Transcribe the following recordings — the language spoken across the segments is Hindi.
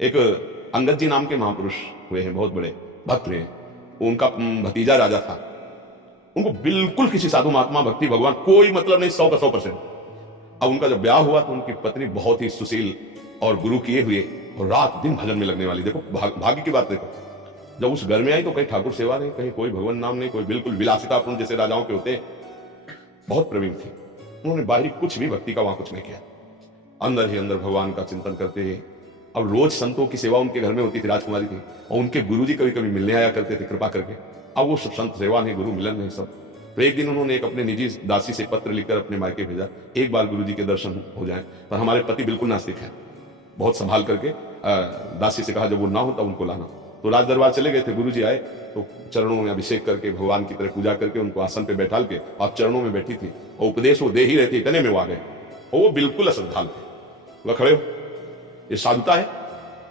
एक अंगद जी नाम के महापुरुष हुए हैं, बहुत बड़े भक्त हुए हैं। उनका भतीजा राजा था। उनको बिल्कुल किसी साधु महात्मा भक्ति भगवान कोई मतलब नहीं, 100 का 100%। अब उनका जब ब्याह हुआ तो उनकी पत्नी बहुत ही सुशील और गुरु किए हुए और रात दिन भजन में लगने वाली। देखो भाग्य की बात देखो, जब उस घर में आई तो कहीं ठाकुर सेवा नहीं, कहीं कोई भगवान नाम नहीं, कोई बिल्कुल विलासितापूर्ण जैसे राजाओं के होते। बहुत प्रवीण थी। उन्होंने बाहरी कुछ भी भक्ति का वहां कुछ नहीं किया, अंदर ही अंदर भगवान का चिंतन करते हैं। अब रोज संतों की सेवा उनके घर में होती थी, राजकुमारी थी, और उनके गुरुजी कभी कभी मिलने आया करते थे कृपा करके। अब वो सब संत सेवा नहीं, गुरु मिलन नहीं सब। तो एक दिन उन्होंने एक अपने निजी दासी से पत्र लिखकर अपने मायके भेजा, एक बार गुरुजी के दर्शन हो जाए। पर हमारे पति बिल्कुल नास्तिक है, बहुत संभाल करके दासी से कहा जब वो ना हो तब उनको लाना। तो राज दरबार चले गए थे। गुरुजी आए तो चरणों में अभिषेक करके भगवान की तरह पूजा करके उनको आसन पे बैठाल के आप चरणों में बैठी थी और उपदेश वो दे ही रहे थे, इतने में वो आ गए और वो बिल्कुल अश्रद्धालु थे। वह खड़े हो, ये साधुता है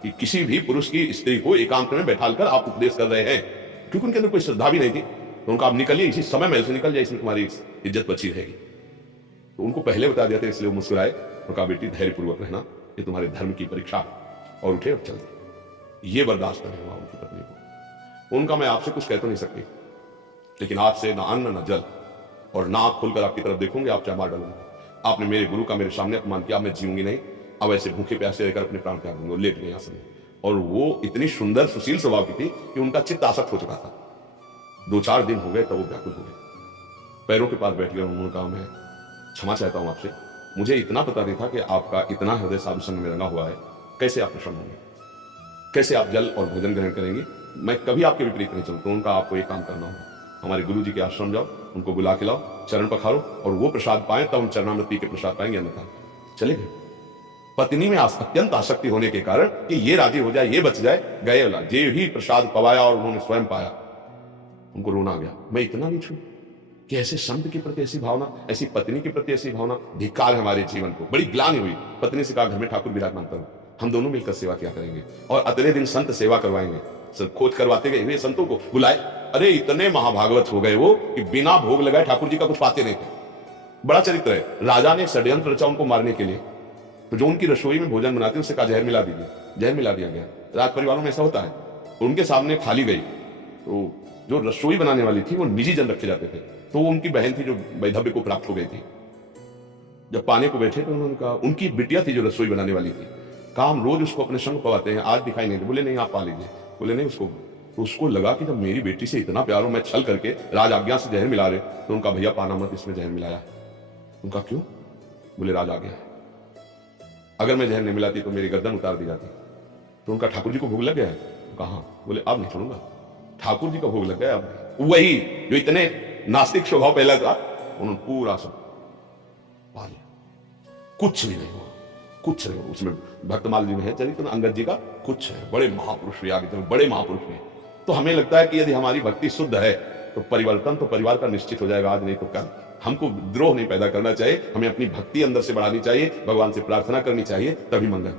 कि किसी भी पुरुष की स्त्री को एकांत में बैठालकर आप उपदेश कर रहे हैं, क्योंकि उनके अंदर कोई श्रद्धा भी नहीं थी। तो उनका आप निकलिए, इसी समय महल से निकल जाए, इसमें तुम्हारी इज्जत बची रहेगी। तो उनको पहले बता दिया था, इसलिए वो मुस्कुराए और कहा बेटी धैर्यपूर्वक रहना, ये तुम्हारे धर्म की परीक्षा। और उठे और चल दिए। ये बर्दाश्त नहीं हुआ उनकी पत्नी को। उनका मैं आपसे कुछ कह तो नहीं सकती, लेकिन आपसे ना अन्न ना जल और ना आंख खोलकर आपकी तरफ देखूंगी, आप चाहे मार डालूंगा। आपने मेरे गुरु का मेरे सामने अपमान किया, मैं जीऊंगी नहीं। अब ऐसे भूखे प्यासे रहकर अपने प्राण त्याग दूंगा। लेट गए आसन में, और वो इतनी सुंदर सुशील स्वभाव की थी कि उनका चित्त आसक्त हो चुका था। 2-4 दिन हो गए तब वो व्याकुल हो गए, पैरों के पास बैठ गए। उन्होंने कहा मैं क्षमा चाहता हूं आपसे, मुझे इतना पता नहीं था कि आपका इतना हृदय साधु संग में रंगा हुआ है। कैसे आप प्रसन्न होंगे, कैसे आप जल और भोजन ग्रहण करेंगे? मैं कभी आपके विपरीत नहीं चलूँ। तो उनका आपको एक काम करना होगा, हमारे गुरु जी के आश्रम जाओ, उनको बुला के लाओ, चरण पखारो और वो प्रसाद पाए तब हम चरणामृत पी के प्रसाद पाएंगे, अन्यथा चले गए। पत्नी में अत्यंत आसक्ति होने के कारण कि ये राजी हो जाए, ये बच जाए, गए वाला जे ही प्रसाद पवाया और उन्होंने स्वयं पाया, उनको रोना आ गया। मैं इतना नहीं छू कि ऐसे संत के प्रति ऐसी भावना, ऐसी पत्नी के प्रति ऐसी भावना, धिक्कार है हमारे जीवन को। बड़ी ग्लानि हुई। पत्नी से कहा घर में ठाकुर विराजमान करो, हम दोनों मिलकर सेवा किया करेंगे और अगले दिन संत सेवा करवाएंगे। सब खोज करवाते गए, वे संतों को बुलाए। अरे इतने महाभागवत हो गए वो कि बिना भोग लगाए ठाकुर जी का कुछ पाते नहीं थे। बड़ा चरित्र है। राजा ने षड्यंत्र रचा उनको मारने के लिए, तो जो उनकी रसोई में भोजन बनाते उससे कहा जहर मिला दीजिए, जहर मिला दिया गया। राज परिवारों में ऐसा होता है। उनके सामने थाली गई तो जो रसोई बनाने वाली थी वो निजी जन रखे जाते थे, तो वो उनकी बहन थी जो वैधव्य को प्राप्त हो गई थी। जब पाने को बैठे तो उन्होंने कहा, उनकी बिटिया थी जो रसोई बनाने वाली थी, कहा हम रोज उसको अपने संग पवाते हैं, आज दिखाई नहीं दे। बोले नहीं आप पा लीजिए। बोले नहीं उसको। तो उसको लगा कि जब मेरी बेटी से इतना प्यार हो, मैं छल करके राज आज्ञा से जहर मिला रहे। तो उनका भैया पाना मत, इसमें जहर मिलाया। उनका क्यों? बोले राज आज्ञा है, अगर मैं जहर नहीं मिलाती तो मेरी गर्दन उतार दी जाती। तो उनका ठाकुर जी को भोग लग गया है? कहा बोले अब नहीं छोड़ूंगा, ठाकुर जी का भोग लग गया। अब वही जो इतने नास्तिक स्वभाव पहला था, उन्होंने पूरा सब पा लिया, कुछ भी नहीं हुआ, कुछ नहीं हुआ। उसमें भक्तमाल जी में है चरित्र अंगद जी का, कुछ है। बड़े महापुरुष भी आगे, बड़े महापुरुष भी। तो हमें लगता है कि यदि हमारी भक्ति शुद्ध है तो परिवर्तन तो परिवार का निश्चित हो जाएगा, आज नहीं तो कल। हमको द्रोह नहीं पैदा करना चाहिए, हमें अपनी भक्ति अंदर से बढ़ानी चाहिए, भगवान से प्रार्थना करनी चाहिए, तभी मंगल।